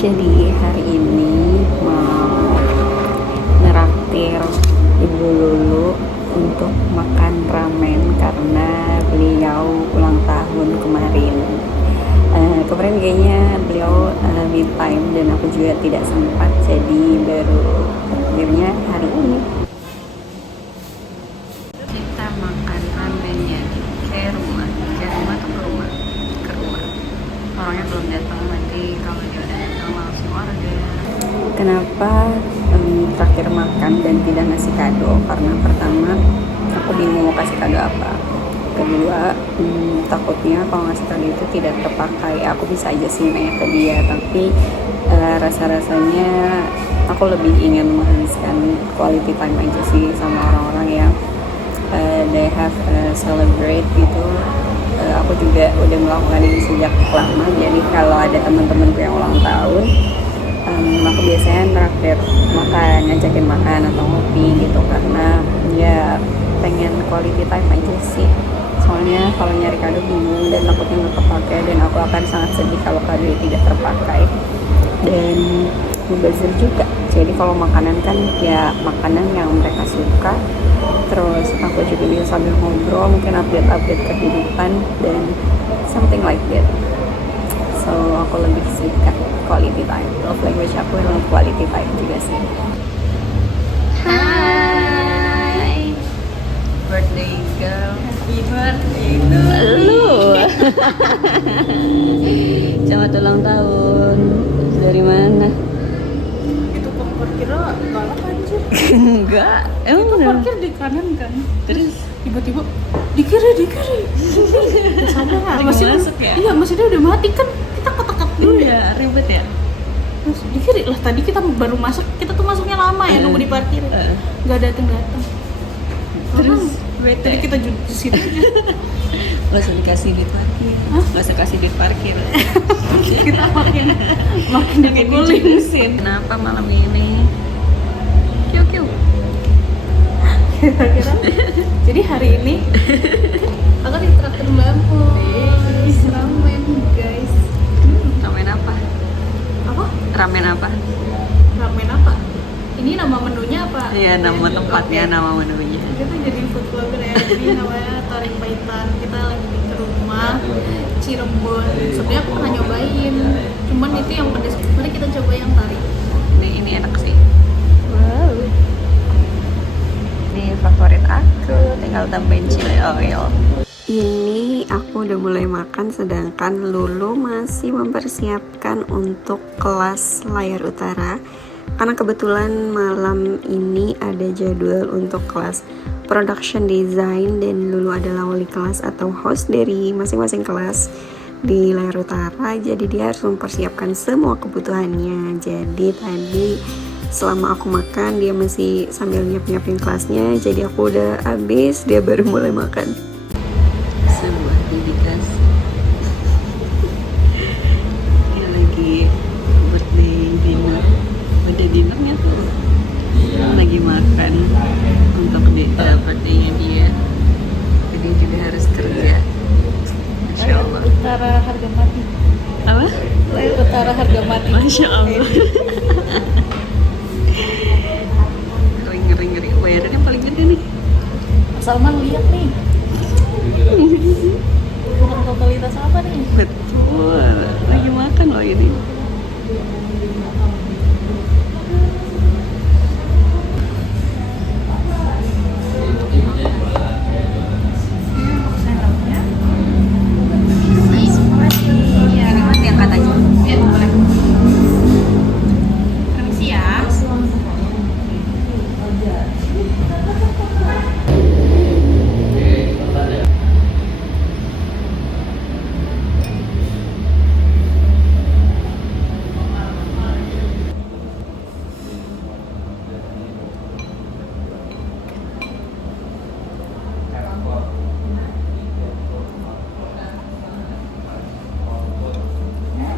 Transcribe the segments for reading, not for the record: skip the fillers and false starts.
Jadi hari ini mau neraktir Ibu Lulu untuk makan ramen karena beliau ulang tahun kemarin. Kemarin kayaknya beliau mid time dan aku juga tidak sempat, jadi baru akhirnya hari ini kita makan ramennya ke rumah atau ke rumah. Orangnya belum datang, nanti kalau dia udah datang langsung order. Kenapa terakhir makan dan tidak ngasih kado? Karena pertama aku bingung mau kasih kado apa. Kedua, takutnya kalau ngasih kado itu tidak terpakai. Aku bisa aja sih nanya ke dia, tapi rasa-rasanya aku lebih ingin menghabiskan quality time aja sih sama orang-orang yang they have celebrate gitu. Aku juga udah melakukan ini sejak lama, jadi kalau ada teman-temanku yang ulang tahun, aku biasanya traktir makan, ngajakin makan atau ngopi gitu, karena ya pengen quality time aja sih. Soalnya kalau nyari kado bingung dan takutnya nggak kepake, dan aku akan sangat sedih kalau kado tidak terpakai. Dan mubazir juga, jadi kalau makanan kan ya makanan yang mereka suka, terus aku juga bisa sambil ngobrol, mungkin update kehidupan dan something like that. So aku lebih suka quality time. Love language aku memang quality time juga sih. Hai, birthday girl. Happy birthday to lu. Selamat ulang tahun. Dari mana? Itu tukang parkirnya galak anjir. Enggak, emang Itu bener? parkir di kanan kan, Terus tiba-tiba di kiri sadar nggak Masih mesin masuk ya? iya mesinnya udah mati kan, kita ketekat dulu ya, ribet ya? terus di kiri lah. Tadi kita baru masuk, kita tuh masuknya lama ya, nunggu di parkir nggak datang. Terus tadi kita di situ aja. Gak usah dikasih duit parkir. Gak usah kasih duit parkir. Kita makin dipukulin. Kenapa malam ini? Kiu. Kira-kira jadi hari ini aku ditraktir lampu ramen guys. Ramen apa? Apa? Ramen apa? Ramen apa? Ini nama menunya apa? Iya, nama tempatnya, Oke. nama menunya. Kita jadi food vlogger ya. Jadi namanya Taring Baitan. Kita lagi ke rumah Cirebon. Sebenarnya aku pernah nyobain, cuman itu yang pedas. Mari kita coba yang tarik. Ini enak sih. Wow. Ini favorit aku, tinggal tambahin chili oil. Ini aku udah mulai makan, sedangkan Lulu masih mempersiapkan untuk kelas layar utara. Karena kebetulan malam ini ada jadwal untuk kelas production design, dan Lulu adalah wali kelas atau host dari masing-masing kelas di layar utara. Jadi dia harus mempersiapkan semua kebutuhannya. Jadi tadi selama aku makan, dia masih sambil nyiapin kelasnya. Jadi aku udah habis, dia baru mulai makan. Sebuah dedikasi. Dia lagi birthday dinner. Udah dinernya tuh. Lagi makan untuk birthday-nya dia. Jadi juga harus kerja. Masya Allah. Utara harga mati. Apa? Layar utara harga mati. Masya Allah. Ngeri. Bayarnya paling gede nih. Salman lihat nih. Kurang totalitas apa nih? Betul. Lagi makan loh ini. Diangkat aja. Ya, boleh. Permisi ya.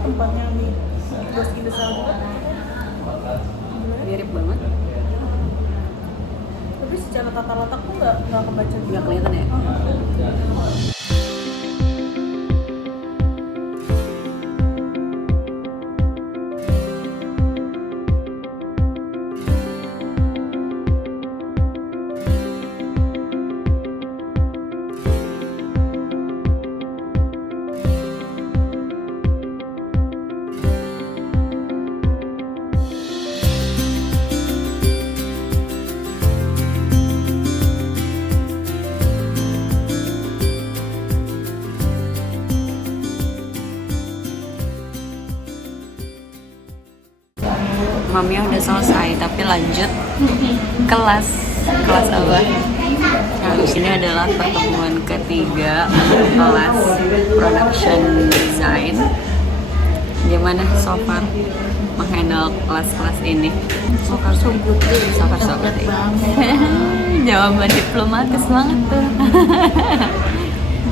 Tempatnya di Ghost in the Shell juga. Mirip banget. Tapi secara tata letak tuh nggak kebaca. Nggak kelihatan ya? mamnya udah selesai tapi lanjut kelas apa? Nah, ini adalah pertemuan ketiga kelas production design. Gimana so far menghandle kelas-kelas ini? So far so good deh. So far so good. Jawaban diplomatis banget tuh.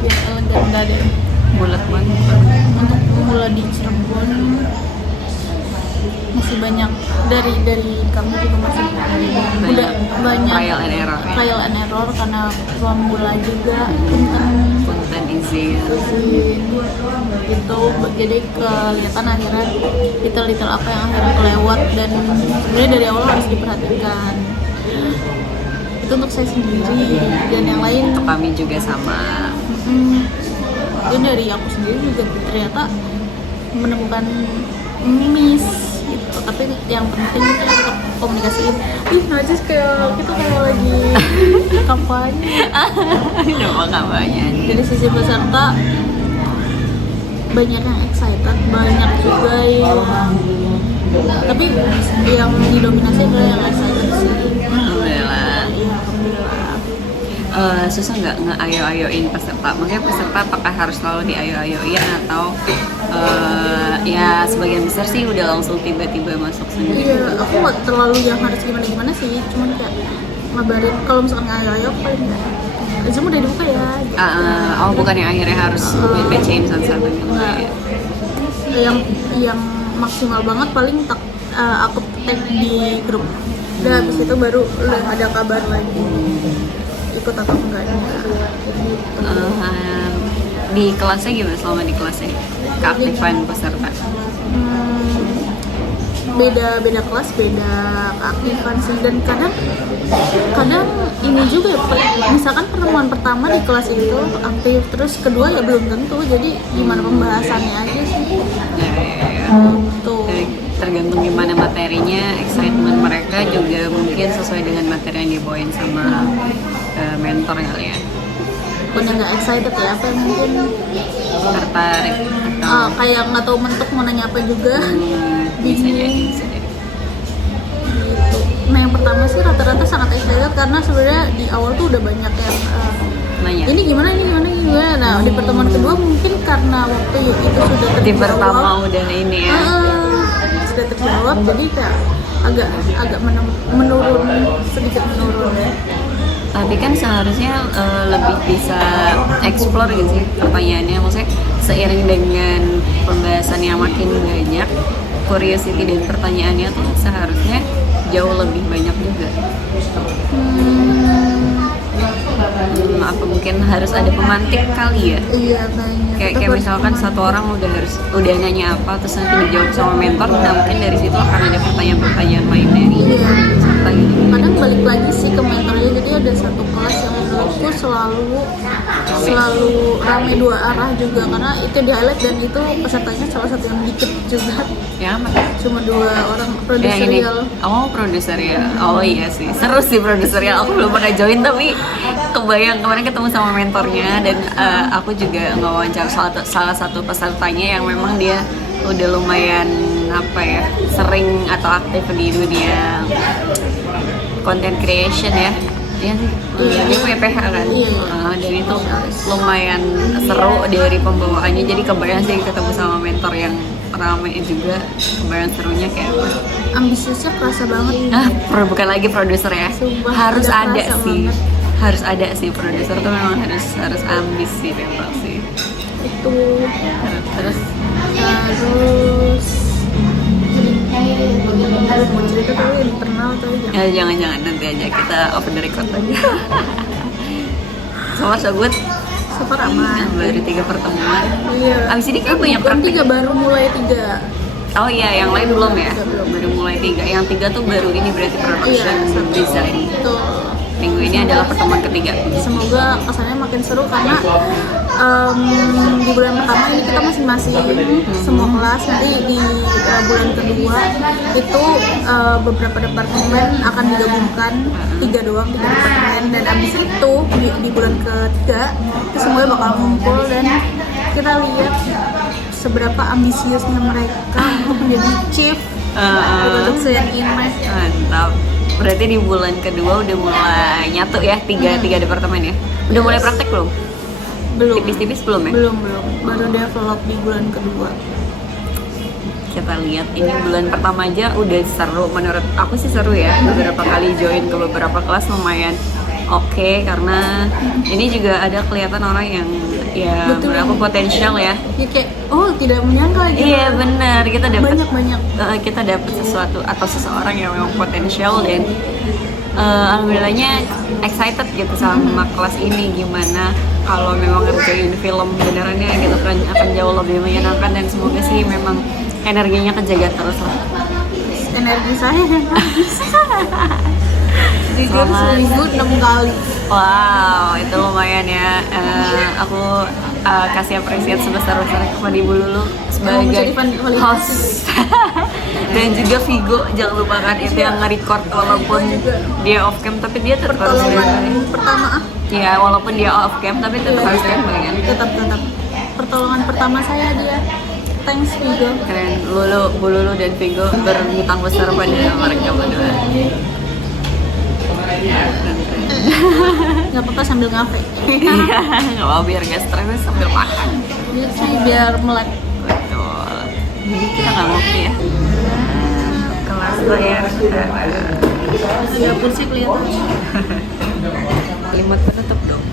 Biar elegan dada. Bulat banget. Untuk pemula di Cirebon masih banyak dari kami juga masih udah banyak trial and error karena pemula juga punten izin gitu, jadi kelihatan akhirnya detail-detail apa yang akhirnya kelewat dan sebenarnya dari awal harus diperhatikan. Itu untuk saya sendiri dan yang lain untuk kami juga sama. Dan dari aku sendiri juga ternyata menemukan miss gitu. Tapi yang penting kita tetap komunikasiin. Najis kayak kita kayak lagi kampanye. Udah kampanye. Jadi sisi peserta banyak yang excited, banyak juga yang tapi yang didominasi adalah yang excited sih. Alhamdulillah. Iya, alhamdulillah. Susah nggak nge-ayo-ayoin peserta? Maksudnya peserta apakah harus selalu di-ayo-ayoin atau ya sebagian besar sih udah langsung tiba-tiba masuk sendiri? Iya, aku nggak terlalu yang harus gimana-gimana sih, cuman kayak ngabarin kalau misalkan ayo-ayo paling nggak Zoom udah dibuka ya gitu. Oh bukan yang akhirnya harus bacain satu-satu gitu ya? Yang maksimal banget paling aku tag di grup udah habis itu baru udah ada kabar lagi ikut atau enggaknya gitu. Di kelasnya gimana selama di kelasnya? Keaktifan peserta? Beda kelas, beda keaktifan sih, dan kadang ini juga ya, misalkan pertemuan pertama di kelas itu aktif, terus kedua ya belum tentu, jadi gimana pembahasannya aja sih. Gitu. Tergantung gimana materinya, excitement mereka juga mungkin sesuai dengan materi yang dibawain sama mentor kali ya. Bukan yang nggak excited ya, apa yang mungkin tertarik atau kayak nggak tahu mentok mau nanya apa juga. Bisa jadi. Gitu. Nah yang pertama sih rata-rata sangat excited karena sebenarnya di awal tuh udah banyak yang nanya. Ini gimana. Nah di pertemuan kedua mungkin karena waktu itu sudah terjawab. Di pertama udah ini ya. Sudah terjawab, jadi kayak agak menurun sedikit ya. Tapi kan seharusnya lebih bisa explore gitu sih pertanyaannya. Maksudnya seiring dengan pembahasan yang makin banyak, curiosity dan pertanyaannya tuh seharusnya jauh lebih banyak juga. Apa mungkin harus ada pemantik kali ya? Iya banyak. Kayak misalkan satu orang udah nanya apa terus nanti dijawab sama mentor, nah mungkin dari situ akan ada pertanyaan-pertanyaan lain dari peserta gitu. Kadang balik lagi sih ke mentornya, jadi ada satu kelas yang menurutku selalu ramai dua arah juga karena itu di highlight dan itu pesertanya salah satu yang dikit juga. Ya apa? Cuma 2 orang produserial. Oh produserial. Oh iya sih, seru sih produserial. Aku belum pernah join tapi kebayang kemarin ketemu sama mentornya dan aku juga ngewawancara salah satu pesertanya yang memang dia udah lumayan sering atau aktif di dunia content creation ya. Iya sih, dia punya PH kan, dan itu lumayan seru dari pembawaannya. Jadi kebayang sih ketemu sama mentor yang ramai juga, kebayang serunya kayak apa. Ambisiusnya kerasa banget. Bukan lagi produser ya, Sumpah, harus ada sih, banget. harus ada sih produser tuh memang harus ambis sih memang sih. Itu Terus mau cerita tapi internal atau jangan nanti aja kita open the record aja. So far so good. So far aman. Baru 3 pertemuan. Iya. Abis ini kan banyak praktik. 3 baru mulai 3. Oh iya, yang lain belum ya? Belum. Baru mulai 3. Yang 3 tuh baru ini berarti production design. Itu Minggu ini adalah pertemuan ketiga. semoga kesannya makin seru karena di bulan pertama ini kita masing-masing semua kelas, nanti di bulan kedua itu beberapa departemen akan digabungkan 3 departemen, dan abis itu di bulan ketiga itu semuanya bakal ngumpul dan kita lihat seberapa ambisiusnya mereka untuk menjadi chief Untuk Suyeon Inmes ya. Mantap. Berarti di bulan kedua udah mulai nyatu ya, tiga departemen ya. Udah mulai praktek belum? Belum. Tipis-tipis belum ya? Belum. Baru develop di bulan kedua. Kita lihat ini bulan pertama aja udah seru, menurut aku sih seru ya. Beberapa kali join ke beberapa kelas lumayan oke, karena ini juga ada kelihatan orang yang ya Betul. menurut aku potensial ya. Ya kayak tidak menyangka gitu. Iya benar, kita dapat Banyak. kita dapat sesuatu atau seseorang yang memang potensial, dan alhamdulillahnya excited gitu sama kelas ini. Gimana kalau memang ngerjain film benerannya gitu kan akan jauh lebih menyenangkan, dan semoga sih memang energinya kejaga terus lah. Energi saya yang habis. Jujur Selamat. seminggu 6 kali. Wow, itu lumayan ya. Aku kasih apresiasi sebesar-besarnya kepada Ibu Lulu sebagai jadi validasi. host. Dan juga Vigo, jangan lupakan itu yang nge-record walaupun dia off cam tapi dia tetap harus Pertolongan pertama ya, walaupun dia off cam tapi tetap harus standby kan. tetap pertolongan pertama saya dia. Thanks Vigo. Keren, Bu Lulu dan Vigo berhutang besar pada mereka berdua. Nggak apa-apa sambil ngafe. Iya, nggak apa, biar nggak stres sambil makan. Dia sih biar melek. Betul. Jadi kita nggak ngopi ya. Kelas layar Ada kursi kelihatan. kalimat penutup dong.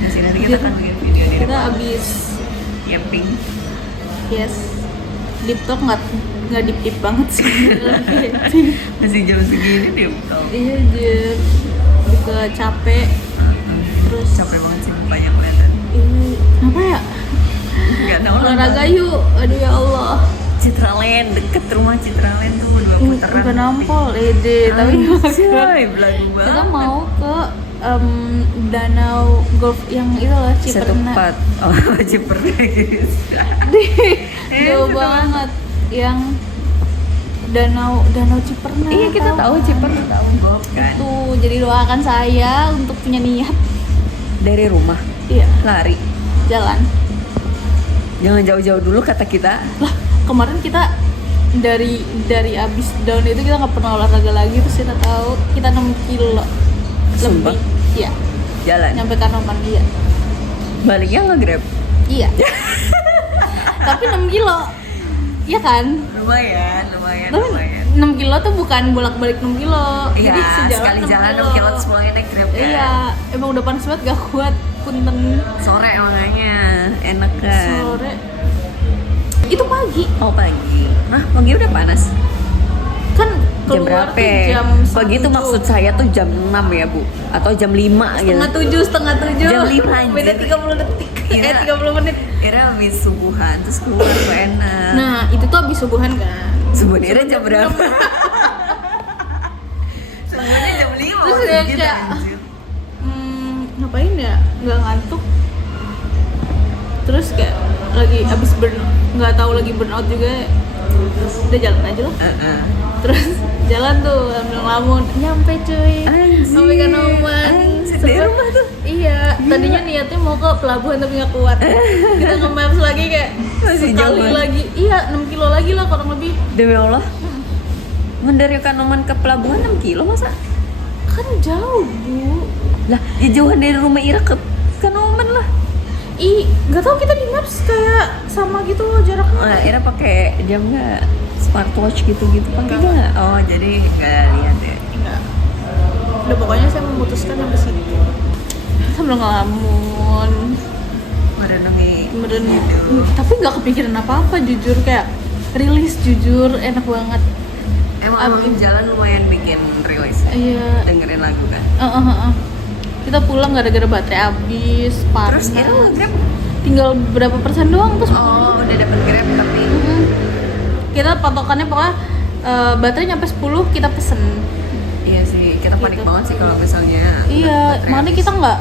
Masih nanti kita akan bikin video di Kita abis camping. yes deep talk nggak deep deep banget sih. Masih jam segini deh, betul. Iya Jir, juga capek. Terus Capek banget sih, banyak kelihatan. ini apa ya? Nggak tahu lah. Olahraga yuk, aduh ya Allah. Citraland, deket rumah Citraland tuh 2 putaran. Bukan nampol, tapi Coy, belagu banget. kita mau ke danau golf yang itu lah Ciperna. Setepat. Oh, Ciperna guys. Jauh banget yang danau Ciperna. Iya, kita tahu Ciperna, tahu golf kan. Tuh, jadi doakan saya untuk punya niat. Dari rumah Iya, lari. jalan. Jangan jauh-jauh dulu kata kita. Lah, kemarin kita dari abis down itu kita nggak pernah olahraga lagi, terus kita tahu kita 6 kilo Sumpah? lebih. Iya, Jalan. nyampe Kanoman dia. Baliknya nge-grab. Iya. Tapi 6 kilo. Iya kan? Lumayan. Tapi 6 kilo tuh bukan bolak-balik 6 kilo. Iya, Jadi sejalan sekali 6 jalan 6 kilo terus pulangnya naik grab kan. Iya, emang udah panas banget gak kuat. Punten Sore makanya enak kan. sore. Itu pagi. Oh pagi. Hah, pagi udah panas. Kan Jam keluar berapa? tuh jam Pagi tuh 7. maksud saya tuh jam 6 ya, Bu. Atau jam 5 gitu. setengah tujuh. Jam 5 anjir. Beda 30 detik. Iya. 30 menit. Kira habis subuhan terus keluar tuh enak. Nah, itu tuh abis subuhan kan. Sebenarnya jam berapa? Sebenarnya jam 5. Terus udah kayak, ngapain ya? Nggak ngantuk. Terus kayak lagi abis nggak tahu lagi burnout juga. Udah jalan aja lah. Terus jalan tuh sambil ngelamun, nyampe cuy. Sampai Kanoman. Dari rumah tuh. Iya, tadinya niatnya mau ke pelabuhan tapi nggak kuat. Kita nge-maps lagi kayak Masih sekali jauh. lagi. Iya, 6 kilo lagi lah kurang lebih. Demi Allah. Dari Kanoman ke pelabuhan 6 kilo masa? Kan jauh, Bu. Lah, ya jauhan dari rumah Ira ke Kanoman lah. Nggak tahu kita di maps kayak sama gitu jaraknya. Oh, Ira pakai jam nggak? Smartwatch gitu-gitu pakai Enggak. nggak? Oh, jadi nggak lihat ya. Enggak. Udah pokoknya saya memutuskan sampai situ. Sambil ngelamun. Merenungi. Tapi nggak kepikiran apa-apa jujur, kayak rilis jujur enak banget. Emang jalan lumayan bikin rilis. Iya. Dengerin lagu kan. Kita pulang gara-gara baterai habis, panas. Terus Ira nge-grab? Tinggal berapa persen doang terus. Oh, udah dapet grab tapi Kita patokannya pokoknya baterai nyampe 10 kita pesen. iya sih, kita panik Gitu. banget sih kalau misalnya Iya, baterai makanya habis. kita nggak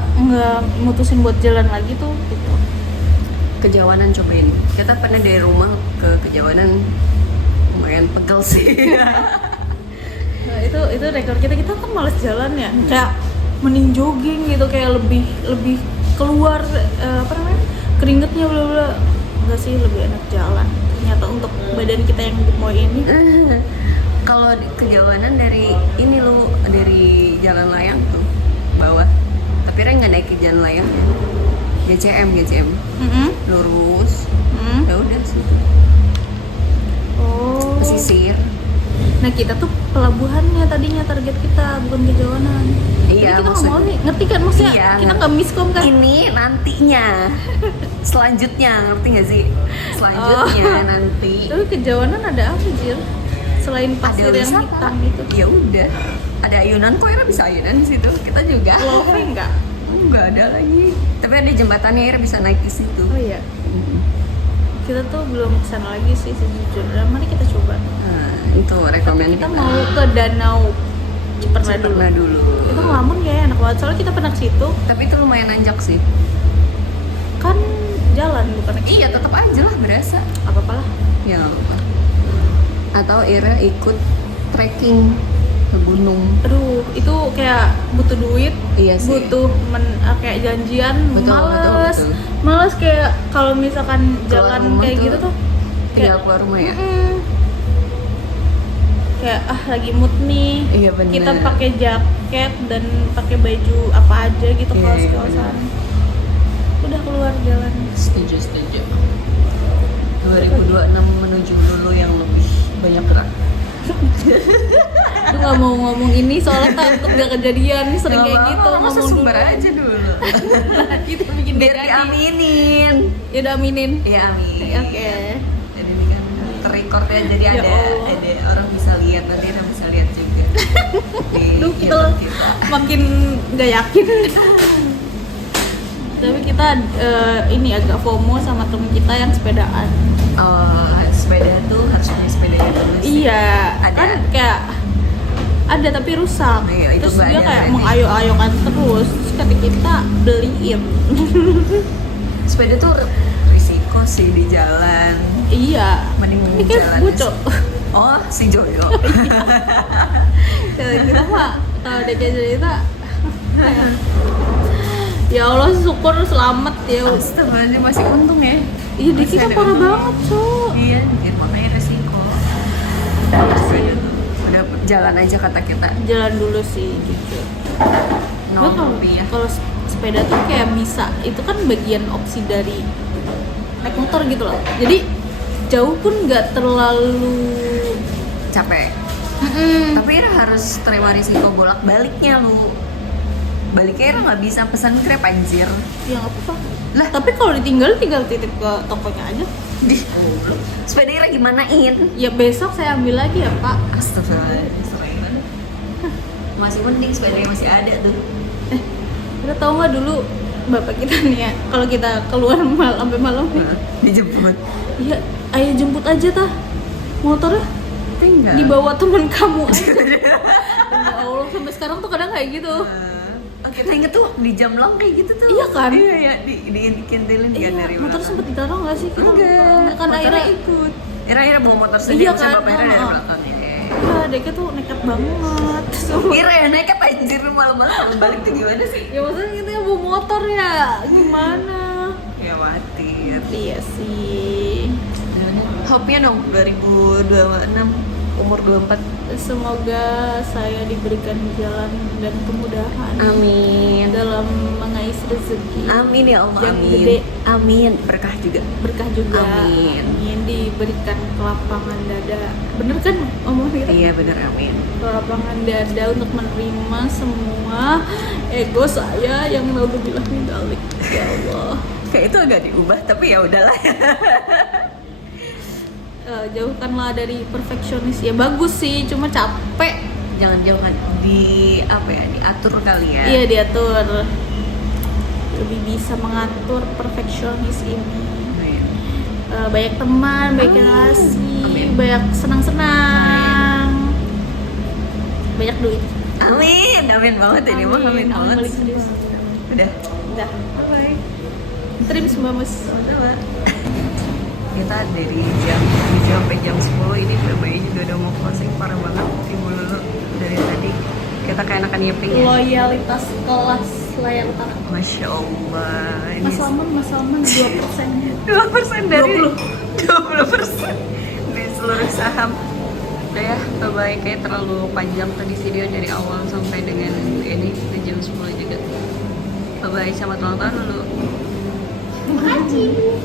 mutusin buat jalan lagi tuh gitu. Kejawanan cobain. Kita pernah dari rumah ke Kejawanan lumayan pegel sih. Nah, itu rekor kita kan males jalan ya. Kayak mending jogging gitu, kayak lebih keluar apa namanya? Keringetnya bla bla. Enggak sih, lebih enak jalan. nyata untuk badan kita yang gemoy ini. Kalau kejauhanan dari ini lo, dari jalan layang tuh bawah, tapi Ra nggak naik ke jalan layangnya, GCM lurus, ya udah sih Oh. pesisir. Nah kita tuh pelabuhannya tadinya target kita, bukan kejauhanan. Iya, Jadi kita nggak maksud- mau nih, ngerti kan maksudnya? Iya, Kita nggak miskom kan? Ini nantinya, selanjutnya, ngerti nggak sih? Selanjutnya nanti Tapi kejauhanan ada apa Jil? Selain pasir ada yang wisata. hitam gitu. Ya udah, ada ayunan kok, Ira bisa ayunan di situ. Kita juga. Love enggak? Enggak ada lagi. Tapi ada jembatannya, Ira bisa naik di situ. Oh iya. Kita tuh belum kesana lagi sih sejujurnya. Mari kita coba. Nah, itu rekomend Kita mau ke Danau Ciperna dulu. Ciperna dulu. Itu ngelamun ya enak banget. Soalnya kita pernah ke situ Tapi itu lumayan nanjak sih. kan jalan bukan naik. Iya, tetap aja lah berasa. Apa-apalah. Ya nggak apa-apa. Atau Ira ikut trekking ke gunung. Aduh, itu kayak butuh duit, Iya sih. butuh kayak janjian, Betul, males, betul. males kayak kalau misalkan Keluar jalan rumah kayak tuh gitu tuh, Tinggal keluar rumah ya. kayak lagi mood nih, Iya, bener. kita pakai jaket dan pakai baju apa aja gitu Iya, kaos-kaosan, udah keluar jalan. Setuju. 2026 menuju Lulu yang lebih banyak gerak. Lu nggak mau ngomong ini soalnya takut gak kejadian, sering kayak gitu Masa ngomong dulu. sumber aja dulu. Kita bikin Biar jadi. diaminin. Ya udah aminin. Iya, amin. Oke. Jadi ini kan terrecord ya, jadi Ya ada Allah. orang bisa lihat, nanti orang bisa lihat juga. Di Duh, kita YouTube kita. makin gak yakin. Tapi kita ini agak FOMO sama temen kita yang sepedaan. Sepeda tuh harus punya sepedanya dulu sih. Iya, Ada. kan kayak ada tapi rusak. Iya, itu Terus nggak dia ada kayak berarti. mengayo-ayokan terus. Terus kata kita beliin. Sepeda tuh risiko sih di jalan. Iya. Mending Ini kan jalan. bocor. Oh, si Joyo. Kata kita mah kalau dia kayak cerita kayak, ya Allah syukur selamat ya. Astagfirullahaladzim, masih untung ya. Iya di Masih kita ada parah untung. banget cok. Iya, ya, makanya resiko. Sepeda tuh udah jalan aja kata kita. Jalan dulu sih gitu. No Gua kalau rupiah. kalau sepeda tuh kayak bisa, itu kan bagian opsi dari naik motor gitu loh. Jadi jauh pun nggak terlalu. Capek. Tapi Ira harus terima risiko bolak-baliknya lu. Baliknya Ira nggak bisa pesan Grab anjir. Ya nggak apa-apa. Lah. Tapi kalau ditinggal tinggal titip ke tokonya aja. Di sepeda Ira gimanain? Ya besok saya ambil lagi ya Pak. Astagfirullahaladzim, sering banget. Masih penting sepedanya masih ada tuh. Kita tahu nggak dulu bapak kita nih ya, kalau kita keluar sampai malam nih, Dijemput. iya ayo jemput aja tah motornya Tinggal. dibawa teman kamu aja. Ya Allah sampai sekarang tuh kadang kayak gitu. Kita inget tuh di jam long kayak gitu tuh. Iya kan? Iya ya, dikintilin kan Iya, dari motor belakang. sempet ditaruh nggak sih kita? Enggak, Kan motornya akhirnya ikut. Ira bawa motor sendiri, Iya maksudnya kan? bapak Ira dari Heeh. belakangnya. ya Deka tuh nekat banget. Ira ya naik anjir malam-malam kalau balik tuh gimana sih? Ya maksudnya kita yang bawa motor ya gimana? Ya khawatir. Iya sih. Hope-nya dong 2026 umur 24. Semoga saya diberikan jalan dan kemudahan Amin. dalam mengais rezeki. Amin ya Allah. Yang Amin. gede. Amin. Berkah juga. Berkah juga. Amin. Amin. Diberikan kelapangan dada. Bener kan omongan kita? Iya bener, amin. Kelapangan dada untuk menerima semua ego saya yang naudzubillah min dzalik. Ya Allah. Kayak itu agak diubah tapi ya udahlah. Jauhkanlah dari perfeksionis. Ya bagus sih, cuma capek. Jangan jauhan di apa ya, diatur kali ya. Iya diatur. Lebih bisa mengatur perfeksionis ini. Amin. Banyak teman, banyak Amin. relasi, Amin. banyak senang-senang, banyak duit. Amin, amin banget ini mah, amin banget. balik serius. Udah, Udah. bye bye. Terima Mbak Mus. Sama-sama. Kita dari jam 7 sampai jam 10 ini bayi juga udah mau closing, parah banget Ibu Lulu dari tadi. Kita kayak anak nyiaping ya. Loyalitas kelas layar utara. Masya Allah. Mas Salman 2%. 2% dari 20. 20% di seluruh saham. Udah ya, bye-bye. Kayak terlalu panjang tadi video dari awal sampai dengan ini ke jam 10 juga. Bye-bye, selamat ulang tahun dulu. Terima kasih.